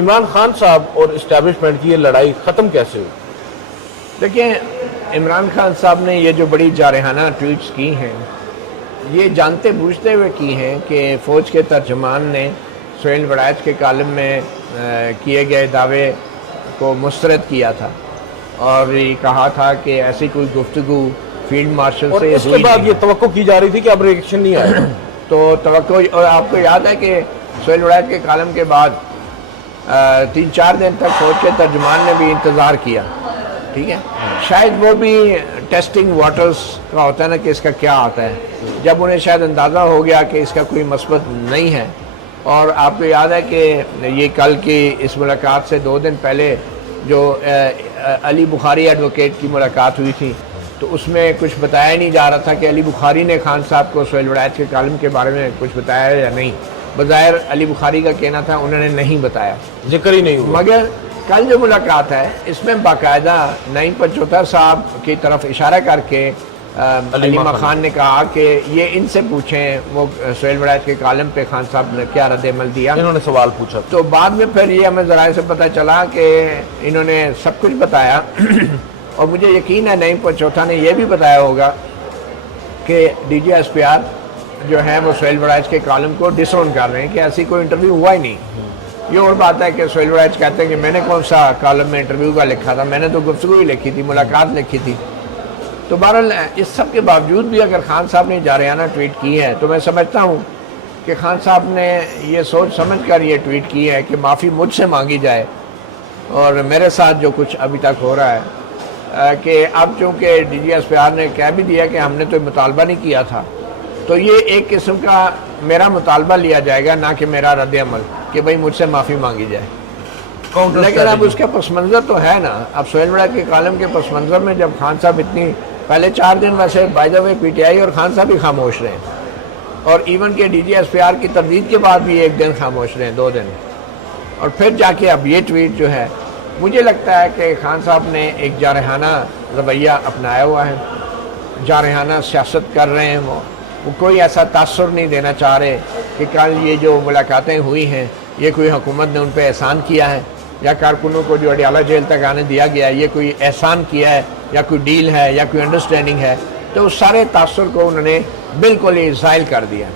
عمران خان صاحب اور اسٹیبلشمنٹ کی یہ لڑائی ختم کیسے ہوئی؟ دیکھیں، عمران خان صاحب نے یہ جو بڑی جارحانہ ٹویٹس کی ہیں، یہ جانتے بوجھتے ہوئے کی ہیں کہ فوج کے ترجمان نے سہیل وڑائچ کے کالم میں کیے گئے دعوے کو مسترد کیا تھا اور یہ کہا تھا کہ ایسی کوئی گفتگو فیلڈ مارشل اور سے اس کے بعد یہ توقع کی جا رہی تھی کہ اب ریئیکشن نہیں آئے گا تو توقع، اور آپ کو یاد ہے کہ سہیل وڑائچ کے کالم کے بعد 3-4 دن تک فوج کے ترجمان نے بھی انتظار کیا، ٹھیک ہے، شاید وہ بھی ٹیسٹنگ واٹرز کا ہوتا ہے نا کہ اس کا کیا آتا ہے، جب انہیں شاید اندازہ ہو گیا کہ اس کا کوئی مثبت نہیں ہے. اور آپ کو یاد ہے کہ یہ کل کی اس ملاقات سے 2 دن پہلے جو علی بخاری ایڈوکیٹ کی ملاقات ہوئی تھی تو اس میں کچھ بتایا نہیں جا رہا تھا کہ علی بخاری نے خان صاحب کو سہیل وڑائچ کے کالم کے بارے میں کچھ بتایا یا نہیں. بظاہر علی بخاری کا کہنا تھا انہوں نے نہیں بتایا، ذکر ہی نہیں ہوا. مگر کل جو ملاقات ہے اس میں باقاعدہ نعیم پنجوتھر صاحب کی طرف اشارہ کر کے علیمہ خان نے کہا کہ یہ ان سے پوچھیں وہ سہیل وڑائچ کے کالم پہ خان صاحب نے کیا رد عمل دیا. انہوں نے سوال پوچھا تو بعد میں پھر یہ ہمیں ذرائع سے پتہ چلا کہ انہوں نے سب کچھ بتایا اور مجھے یقین ہے نعیم پنجوتھر نے یہ بھی بتایا ہوگا کہ D G S P R جو ہے وہ سہیل وڑائچ کے کالم کو ڈس اون کر رہے ہیں کہ ایسی کوئی انٹرویو ہوا ہی نہیں. یہ اور بات ہے کہ سہیل وڑائچ کہتے ہیں کہ میں نے کون سا کالم میں انٹرویو کا لکھا تھا، میں نے تو گفتگو ہی لکھی تھی، ملاقات لکھی تھی. تو بہرحال اس سب کے باوجود بھی اگر خان صاحب نے جارحانہ ٹویٹ کی ہے تو میں سمجھتا ہوں کہ خان صاحب نے یہ سوچ سمجھ کر یہ ٹویٹ کی ہے کہ معافی مجھ سے مانگی جائے اور میرے ساتھ جو کچھ ابھی تک ہو رہا ہے کہ اب چونکہ D G S P R نے کہہ بھی دیا کہ ہم نے تو مطالبہ نہیں کیا تھا تو یہ ایک قسم کا میرا مطالبہ لیا جائے گا، نہ کہ میرا رد عمل کہ بھئی مجھ سے معافی مانگی جائے. لیکن اب اس کا پس منظر تو ہے نا. اب سہیل وڑائچ کے کالم کے پس منظر میں جب خان صاحب اتنی پہلے 4 دن ویسے by the way P T I اور خان صاحب بھی خاموش رہے اور ایون کہ D G S P R کی تردید کے بعد بھی 1 دن خاموش رہے، 2 دن، اور پھر جا کے اب یہ ٹویٹ جو ہے، مجھے لگتا ہے کہ خان صاحب نے ایک جارحانہ رویہ اپنایا ہوا ہے، جارحانہ سیاست کر رہے ہیں. وہ کوئی ایسا تاثر نہیں دینا چاہ رہے کہ کل یہ جو ملاقاتیں ہوئی ہیں یہ کوئی حکومت نے ان پہ احسان کیا ہے یا کارکنوں کو جو اڈیالہ جیل تک آنے دیا گیا ہے یہ کوئی احسان کیا ہے یا کوئی ڈیل ہے یا کوئی انڈرسٹینڈنگ ہے. تو اس سارے تاثر کو انہوں نے بالکل ہی زائل کر دیا.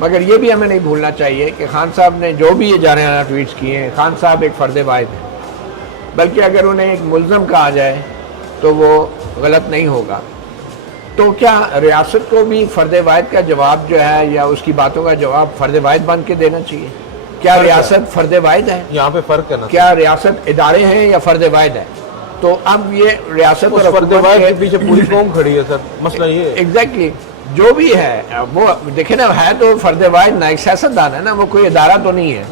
مگر یہ بھی ہمیں نہیں بھولنا چاہیے کہ خان صاحب نے جو بھی یہ جارحانہ ٹویٹس کیے ہیں، خان صاحب ایک فرد واحد ہیں، بلکہ اگر انہیں ایک ملزم کہا جائے تو وہ غلط نہیں ہوگا. تو کیا ریاست کو بھی فرد واحد کا جواب جو ہے یا اس کی باتوں کا جواب فرد واحد بن کے دینا چاہیے؟ کیا ریاست فرد واحد ہے؟ یہاں پہ فرق ہے نا. کیا ریاست ادارے ہیں یا فرد واحد ہے؟ تو اب یہ ریاست اور فرد واحد کے پیچھے پوری قوم کھڑی ہے سر، مسئلہ یہ ہے. ایگزیکٹلی جو بھی ہے وہ دیکھیں نا، ہے تو فرد واحد نا، ایک سیاستدان ہے نا، وہ کوئی ادارہ تو نہیں ہے،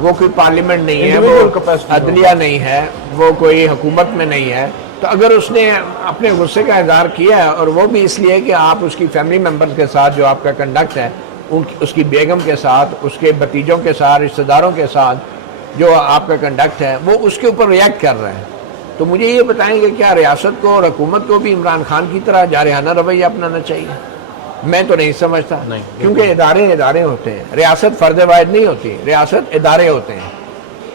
وہ کوئی پارلیمنٹ نہیں ہے، وہ عدلیہ نہیں ہے، وہ کوئی حکومت میں نہیں ہے. تو اگر اس نے اپنے غصے کا اظہار کیا ہے اور وہ بھی اس لیے کہ آپ اس کی فیملی ممبرز کے ساتھ جو آپ کا کنڈکٹ ہے، اس کی بیگم کے ساتھ، اس کے بھتیجوں کے ساتھ، رشتہ داروں کے ساتھ جو آپ کا کنڈکٹ ہے، وہ اس کے اوپر ریئیکٹ کر رہے ہیں، تو مجھے یہ بتائیں کہ کیا ریاست کو اور حکومت کو بھی عمران خان کی طرح جارحانہ رویہ اپنانا چاہیے؟ میں تو نہیں سمجھتا، کیونکہ ادارے ہوتے ہیں، ریاست فرد واحد نہیں ہوتی، ریاست ادارے ہوتے ہیں،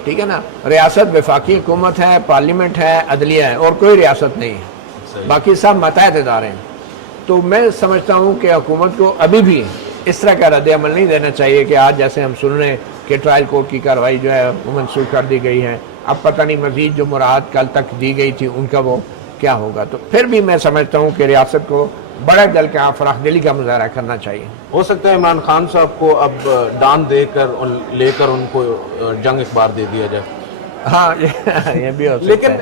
ٹھیک ہے نا. ریاست وفاقی حکومت ہے، پارلیمنٹ ہے، عدلیہ ہے، اور کوئی ریاست نہیں ہے، باقی سب ماتحت ادارے ہیں. تو میں سمجھتا ہوں کہ حکومت کو ابھی بھی اس طرح کا رد عمل نہیں دینا چاہیے کہ آج جیسے ہم سن رہے ہیں کہ ٹرائل کورٹ کی کارروائی جو ہے وہ منسوخ کر دی گئی ہے، اب پتہ نہیں مزید جو مراد کل تک دی گئی تھی ان کا وہ کیا ہوگا. تو پھر بھی میں سمجھتا ہوں کہ ریاست کو بڑے دل کا فراخ دلی کا مظاہرہ کرنا چاہیے. ہو سکتا ہے عمران خان صاحب کو اب ڈان لے کر ان کو جنگ اخبار دے دیا جائے. ہاں یہ بھی ہو سکتا ہے.